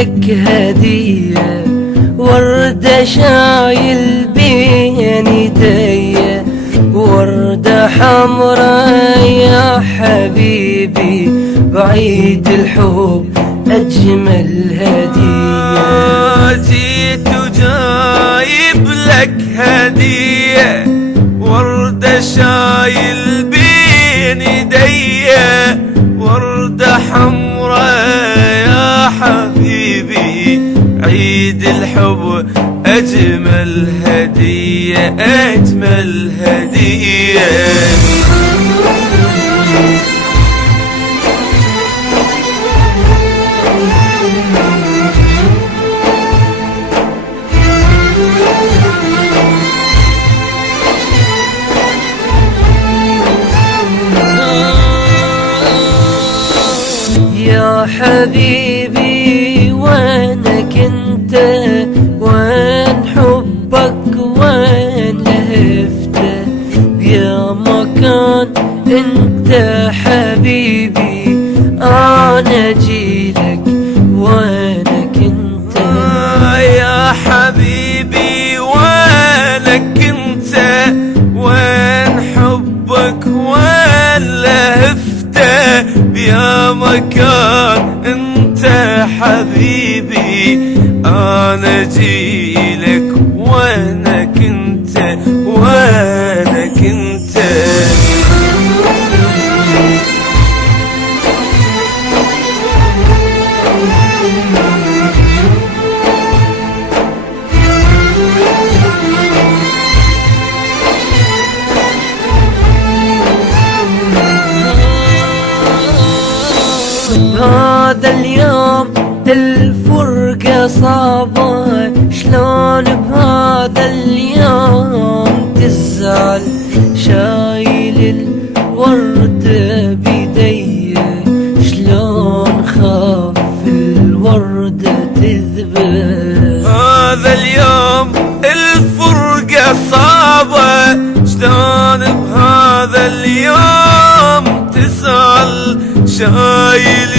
لك هدية، وردة شايل بين ايديا، وردة حمراء يا حبيبي، بعيد الحب أجمل هدية. جيت وجايب لك هدية، وردة شايل بين ايديا، وردة حمراء يا حبيبي، عيد الحب أجمل هدية، أجمل هدية. يا حبيبي وينك انت، وين حبك وين لهفته، يا مكان انت حبيبي انا جيلك وينك انت. يا حبيبي وينك انت، وين حبك وين لهفته، يا مكان انت حبيبي انا جيلك وينك انت، وينك انت. بهذا اليوم الفرقة صعبة، شلون بهذا اليوم تزعل، شايل الوردة بيدي، شلون خاف الوردة تذبل. هذا اليوم الفرقة صعبة، شلون بهذا اليوم تزعل، شايل